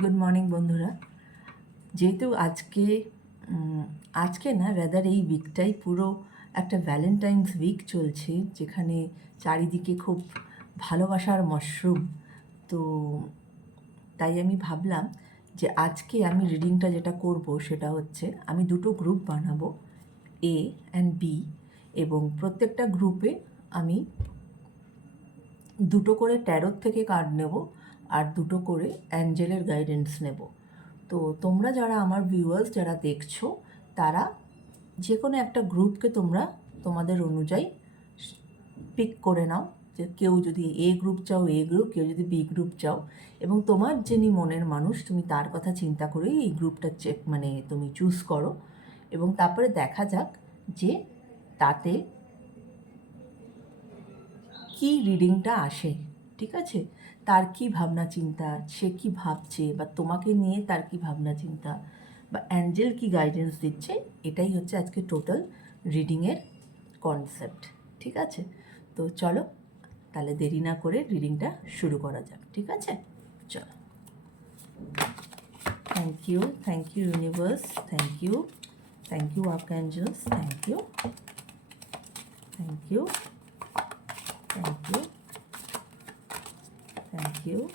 Good morning বন্ধুরা। যেহেতু আজকে আজকে না রাদার এই উইকটাই পুরো একটা ভ্যালেন্টাইন্স উইক চলছে, যেখানে চারিদিকে খুব ভালোবাসার মশরুম তো তাই আমি ভাবলাম যে আজকে আমি রিডিংটা যেটা করব, সেটা হচ্ছে আমি দুটো গ্রুপ বানাবো এ অ্যান্ড বি এবং প্রত্যেকটা গ্রুপে আমি দুটো করে ট্যারোর থেকে কার্ড নেব। আর দুটো করে অ্যাঞ্জেলের গাইডেন্স নেব। তো তোমরা যারা আমার ভিউয়ার্স যারা দেখছ, তারা যে কোনো একটা গ্রুপকে তোমরা তোমাদের অনুযায়ী পিক করে নাও যে কেউ যদি এ গ্রুপ চাও এ গ্রুপ কেউ যদি বি গ্রুপ চাও এবং তোমার যিনি মনের মানুষ, তুমি তার কথা চিন্তা করেই এই গ্রুপটা চেক মানে তুমি চুজ করো এবং তারপরে দেখা যাক যে তাতে কি রিডিংটা আসে, ঠিক আছে? তার কি ভাবনা চিন্তা? সে কি ভাবছে? বা তোমাকে নিয়ে তার কি ভাবনা চিন্তা? বা অ্যাঞ্জেল কি গাইডেন্স দিচ্ছে? এটাই হচ্ছে আজকে টোটাল রিডিংয়ের কনসেপ্ট ঠিক আছে? তো চলো, তাহলে দেরি না করে রিডিংটা শুরু করা যাক, ঠিক আছে? চলো। Thank you thank you universe thank you thank you archangels thank you thank you thank you. Thank you.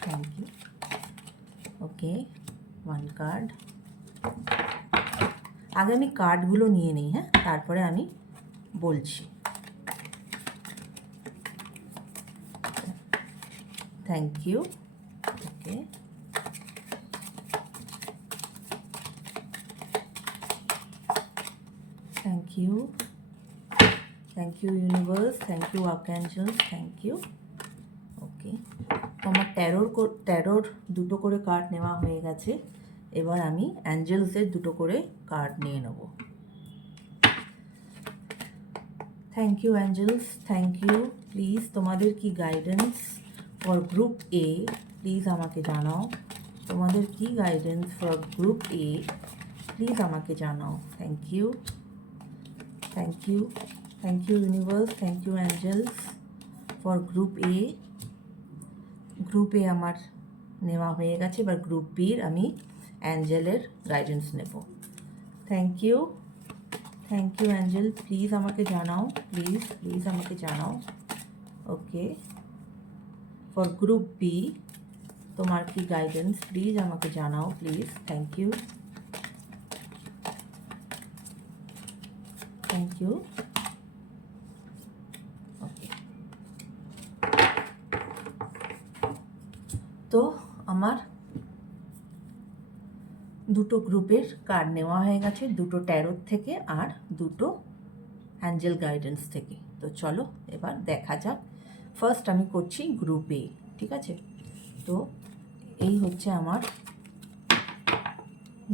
Thank you. Okay one card আগে আমি কার্ডগুলো নিয়ে নিই হ্যাঁ? তারপরে আমি বলছি। Thank you okay thank you thank you universe thank you archangels thank you okay আমার ট্যারোর ট্যারোর দুটো করে কার্ড নেওয়া হয়ে গেছে। এবার আমি অ্যাঞ্জেলসের দুটো করে কার্ড নিয়ে নেব। Thank you angels thank you please তোমাদের কি guidance for group A please আমাকে জানাও। তোমাদের কি guidance for group A please আমাকে জানাও। Thank you thank you thank you universe thank you angels for group A group A আমার নেওয়া হয়ে গেছে, এবার গ্রুপ বির আমি অ্যাঞ্জেলের গাইডেন্স নেব। Thank you thank you angel please আমাকে জানাও প্লিজ প্লিজ আমাকে জানাও। ওকে ফর গ্রুপ বি তোমার কি গাইডেন্স প্লিজ আমাকে জানাও please thank you thank you okay তো আমার দুটো গ্রুপের কার্ড নেওয়া হয়ে গেছে, দুটো ট্যারোর থেকে আর দুটো অ্যাঞ্জেল গাইডেন্স থেকে। তো চলো এবার দেখা যাক। ফার্স্ট আমি করছি গ্রুপ এ ঠিক আছে? তো এই হচ্ছে আমার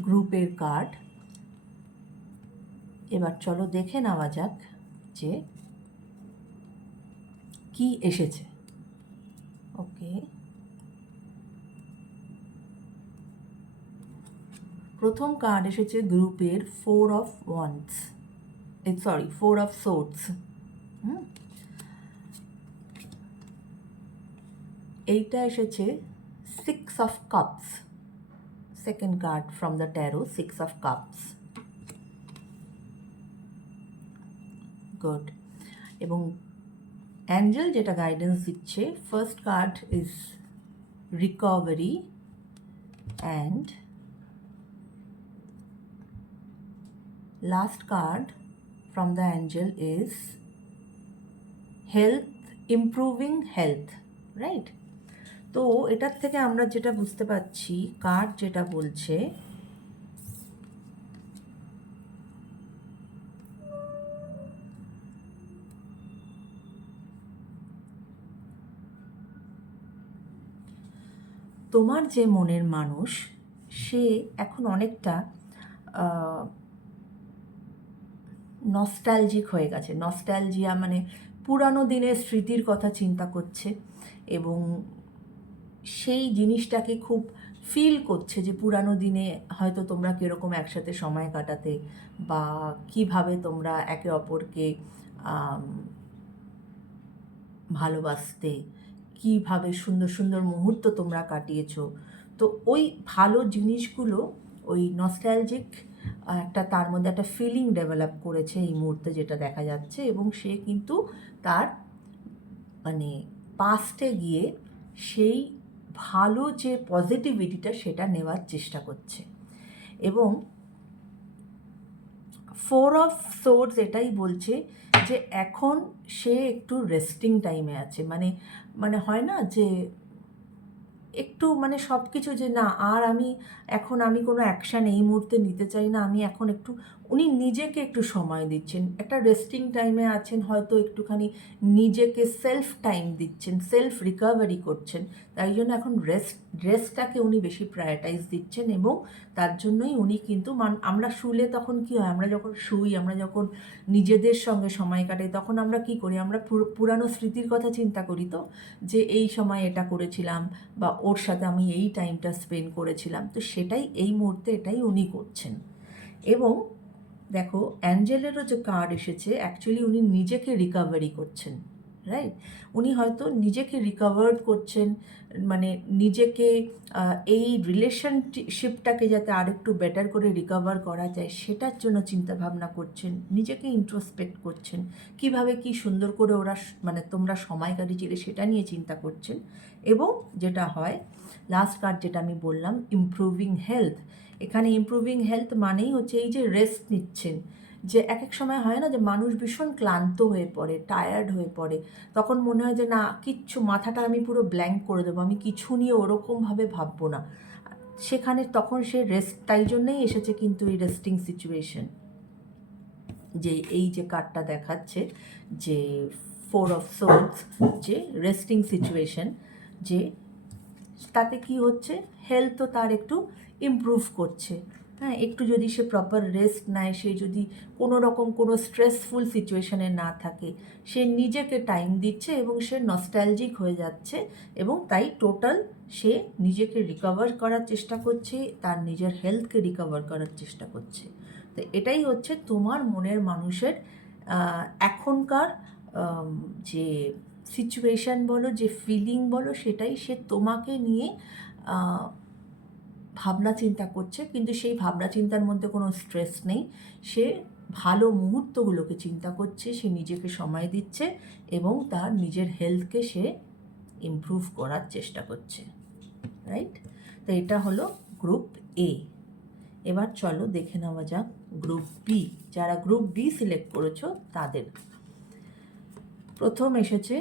গ্রুপের কার্ড এবার চলো দেখে নেওয়া যাক যে কি এসেছে। ওকে প্রথম কার্ড এসেছে গ্রুপের four of wands sorry four of swords এইটা এসেছে six of cups second card from the tarot six of cups good এবং অ্যাঞ্জেল যেটা গাইডেন্স দিচ্ছে first card is recovery and last card from the angel is health improving health right তো এটার থেকে আমরা যেটা বুঝতে পারছি কার্ড যেটা বলছে, তোমার যে মনের মানুষ, সে এখন অনেকটা নস্টালজিক হয়ে গেছে। নস্টালজিয়া মানে পুরানো দিনের স্মৃতির কথা চিন্তা করছে এবং সেই জিনিসটাকে খুব ফিল করছে যে পুরানো দিনে হয়তো তোমরা কীরকম একসাথে সময় কাটাতে বা কীভাবে তোমরা একে অপরকে ভালোবাসতে, কীভাবে সুন্দর সুন্দর মুহূর্ত তোমরা কাটিয়েছো। তো ওই ভালো জিনিসগুলো, ওই নস্টালজিক একটা তার মধ্যে একটা ফিলিং ডেভেলপ করেছে এই মুহূর্তে যেটা দেখা যাচ্ছে এবং সে কিন্তু তার মানে পাস্টে গিয়ে সেই ভালো যে পজিটিভিটিটা সেটা নেওয়ার চেষ্টা করছে। এবং ফোর অফ সোর্স এটাই বলছে যে এখন সে একটু রেস্টিং টাইমে আছে। মানে মানে হয় না যে একটু মানে সব কিছু যে না, আর আমি এখন আমি কোনো অ্যাকশান এই মুহূর্তে নিতে চাই না, আমি এখন একটু উনি নিজেকে একটু সময় দিচ্ছেন। একটা রেস্টিং টাইমে আছেন, হয়তো একটুখানি নিজেকে সেলফ টাইম দিচ্ছেন সেলফ রিকভারি করছেন। তাই জন্য এখন রেস্ট রেস্টটাকে উনি বেশি প্রায়োরিটাইজ দিচ্ছেন এবং তার জন্যই উনি কিন্তু মান, আমরা শুলে তখন কি হয়, আমরা যখন শুই, আমরা যখন নিজেদের সঙ্গে সময় কাটাই, তখন আমরা কি করি, আমরা পুরানো স্মৃতির কথা চিন্তা করি তো, যে এই সময় এটা করেছিলাম বা ওর সাথে আমি এই টাইমটা স্পেন্ড করেছিলাম। তো সেটাই, এই মুহূর্তে এটাই উনি করছেন। এবং দেখো, অ্যাঞ্জেলেরও যে কার্ড এসেছে অ্যাকচুয়ালি উনি নিজেকে রিকাভারি করছেন রাইট উনি হয়তো নিজেকে রিকাভার্ড করছেন মানে নিজেকে এই রিলেশনশিপটাকে যাতে আরেকটু বেটার করে রিকভার করা যায়, সেটার জন্য চিন্তা ভাবনা করছেন, নিজেকে ইন্ট্রোস্পেক্ট করছেন, কীভাবে কি সুন্দর করে ওরা মানে তোমরা সময় কাটিয়েছিলে সেটা নিয়ে চিন্তা করছেন। এবং যেটা হয় লাস্ট কার্ড যেটা আমি বললাম ইমপ্রুভিং হেলথ এখানে ইমপ্রুভিং হেলথ মানেই হচ্ছে এই যে রেস্ট নিচ্ছেন। যে এক এক সময় হয় না যে মানুষ ভীষণ ক্লান্ত হয়ে পড়ে টায়ার্ড হয়ে পড়ে। তখন মনে হয় যে না, কিচ্ছু, মাথাটা আমি পুরো ব্ল্যাঙ্ক করে দেবো, আমি কিছু নিয়ে ওরকমভাবে ভাববো না। সেখানে তখন সে রেস্ট তাই জন্যেই এসেছে কিন্তু এই রেস্টিং সিচুয়েশন যে এই যে কার্ডটা দেখাচ্ছে, যে ফোর অফ সোলস যে রেস্টিং সিচুয়েশন যে তাতে কি হচ্ছে হেলথও তার একটু ইমপ্রুভ করছে। হ্যাঁ একটু যদি সে প্রপার রেস্ট নেয়, সে যদি কোনো রকম কোনো স্ট্রেসফুল সিচুয়েশানে না থাকে, সে নিজেকে টাইম দিচ্ছে এবং সে নস্টালজিক হয়ে যাচ্ছে এবং তাই টোটাল সে নিজেকে রিকভার করার চেষ্টা করছে, তার নিজের হেলথকে রিকভার করার চেষ্টা করছে। তো এটাই হচ্ছে তোমার মনের মানুষের এখনকার যে সিচুয়েশান বলো, যে ফিলিং বলো, সেটাই সে তোমাকে নিয়ে ভাবনা চিন্তা করছে, কিন্তু সেই ভাবনা চিন্তার মধ্যে কোনো স্ট্রেস নেই। সে ভালো মুহূর্তগুলোকে চিন্তা করছে, সে নিজেকে সময় দিচ্ছে এবং তার নিজের হেলথকে সে ইমপ্রুভ করার চেষ্টা করছে রাইট তো এটা হলো গ্রুপ এ এবার চলো দেখে নেওয়া যাক গ্রুপ বি যারা গ্রুপ বি সিলেক্ট করেছ, তাদের। প্রথম এসেছে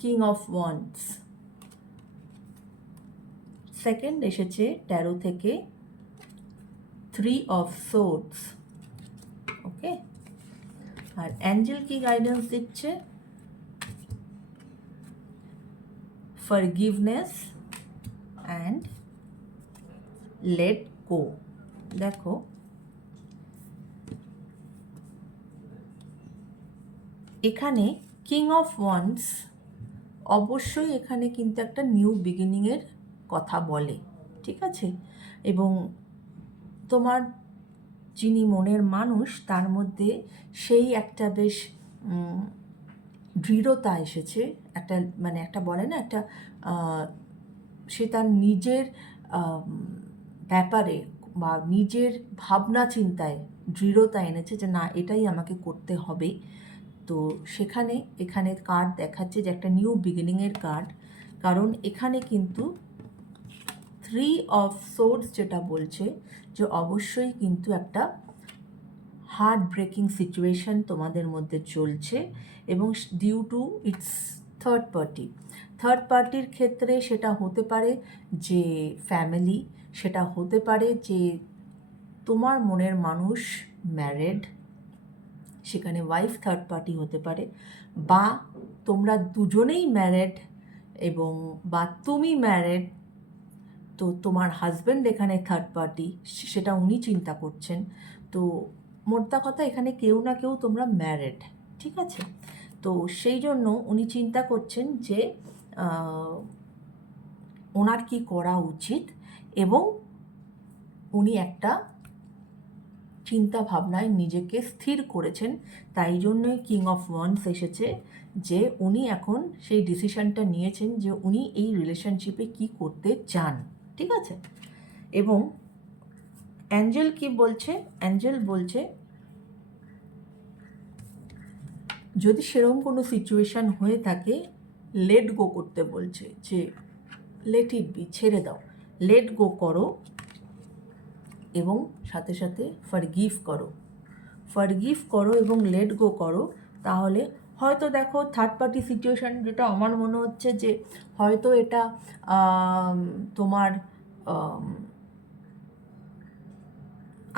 কিং অফ ওয়ান্স সেকেন্ড এসেছে ট্যারো থেকে থ্রি অফ সোর্স ওকে? আর অ্যাঞ্জেল কি গাইডেন্স দিচ্ছে? Forgiveness and let go. দেখো, এখানে কিং অফ ওয়ান্স অবশ্যই এখানে কিন্তু একটা নিউ বিগিনিংয়ের কথা বলে, ঠিক আছে? এবং তোমার যিনি মনের মানুষ, তার মধ্যে সেই একটা বেশ দৃঢ়তা এসেছে। একটা মানে একটা বলে না, একটা সে তার নিজের ব্যাপারে বা নিজের ভাবনা চিন্তায় দৃঢ়তা এনেছে যে, না, এটাই আমাকে করতে হবে। তো সেখানে, এখানে কার্ড দেখাচ্ছে যে, একটা নিউ বিগিনিংয়ের কার্ড কারণ এখানে কিন্তু থ্রি অফ সোর্স যেটা বলছে যে অবশ্যই কিন্তু একটা হার্ট ব্রেকিং সিচুয়েশন তোমাদের মধ্যে চলছে এবং due to its third party third পার্টির ক্ষেত্রে সেটা হতে পারে যে ফ্যামিলি সেটা হতে পারে যে তোমার মনের মানুষ ম্যারেড সেখানে ওয়াইফ থার্ড পার্টি হতে পারে বা তোমরা দুজনেই ম্যারেড এবং বা তুমি ম্যারেড তো তোমার হাজব্যান্ড এখানে থার্ড পার্টি সেটা উনি চিন্তা করছেন। তো মোদ্দা কথা, এখানে কেউ না কেউ তোমরা ম্যারেড ঠিক আছে? তো সেই জন্য উনি চিন্তা করছেন যে ওনার কি করা উচিত এবং উনি একটা চিন্তা ভাবনায় নিজেকে স্থির করেছেন। তাই জন্যই কিং অফ ওয়ান্স এসেছে যে, উনি এখন সেই ডিসিশনটা নিয়েছেন যে উনি এই রিলেশনশিপে কি করতে চান। ঠিক আছে? এবং অ্যাঞ্জেল কি বলছে? অ্যাঞ্জেল বলছে, যদি সেরকম কোনো সিচুয়েশান হয়ে থাকে লেট গো করতে বলছে যে লেট ইট বি ছেড়ে দাও। লেট গো করো এবং সাথে সাথে ফরগিভ করো। ফরগিভ করো এবং লেট গো করো, তাহলে হয়তো দেখো থার্ড পার্টি সিচুয়েশান যেটা আমার মনে হচ্ছে যে হয়তো এটা তোমার,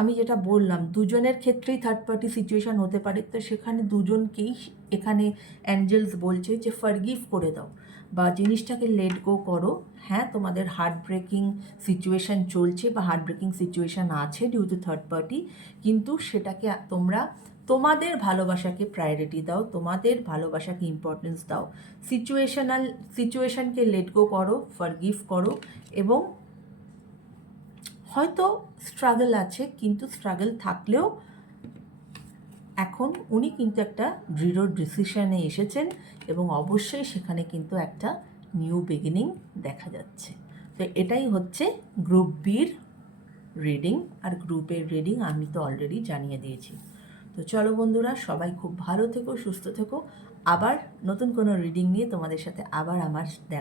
আমি যেটা বললাম, দুজনের ক্ষেত্রেই থার্ড পার্টি সিচুয়েশান হতে পারে। তো সেখানে দুজনকেই এখানে অ্যাঞ্জেলস বলছে যে ফরগিভ করে দাও বা জিনিসটাকে লেট গো করো। হ্যাঁ তোমাদের হার্ট ব্রেকিং সিচুয়েশান চলছে বা হার্ট ব্রেকিং সিচুয়েশান আছে ডিউ টু থার্ড পার্টি কিন্তু সেটাকে তোমরা তোমাদের ভালোবাসাকে প্রায়োরিটি দাও, তোমাদের ভালোবাসাকে ইম্পর্টেন্স দাও। সিচুয়েশনাল সিচুয়েশানকে লেট গো করো ফরগিভ করো এবং হয়তো স্ট্রাগল আছে, কিন্তু স্ট্রাগল থাকলেও এখন উনি কিন্তু একটা দৃঢ় ডিসিশনে এসেছেন এবং অবশ্যই সেখানে কিন্তু একটা নিউ বিগিনিং দেখা যাচ্ছে। তো এটাই হচ্ছে গ্রুপ বির রিডিং আর গ্রুপের রিডিং আমি তো অলরেডি জানিয়ে দিয়েছি। তো চলো বন্ধুরা, সবাই খুব ভালো থেকো, সুস্থ থেকো। আবার নতুন কোনো রিডিং নিয়ে তোমাদের সাথে আবার আমার দেখা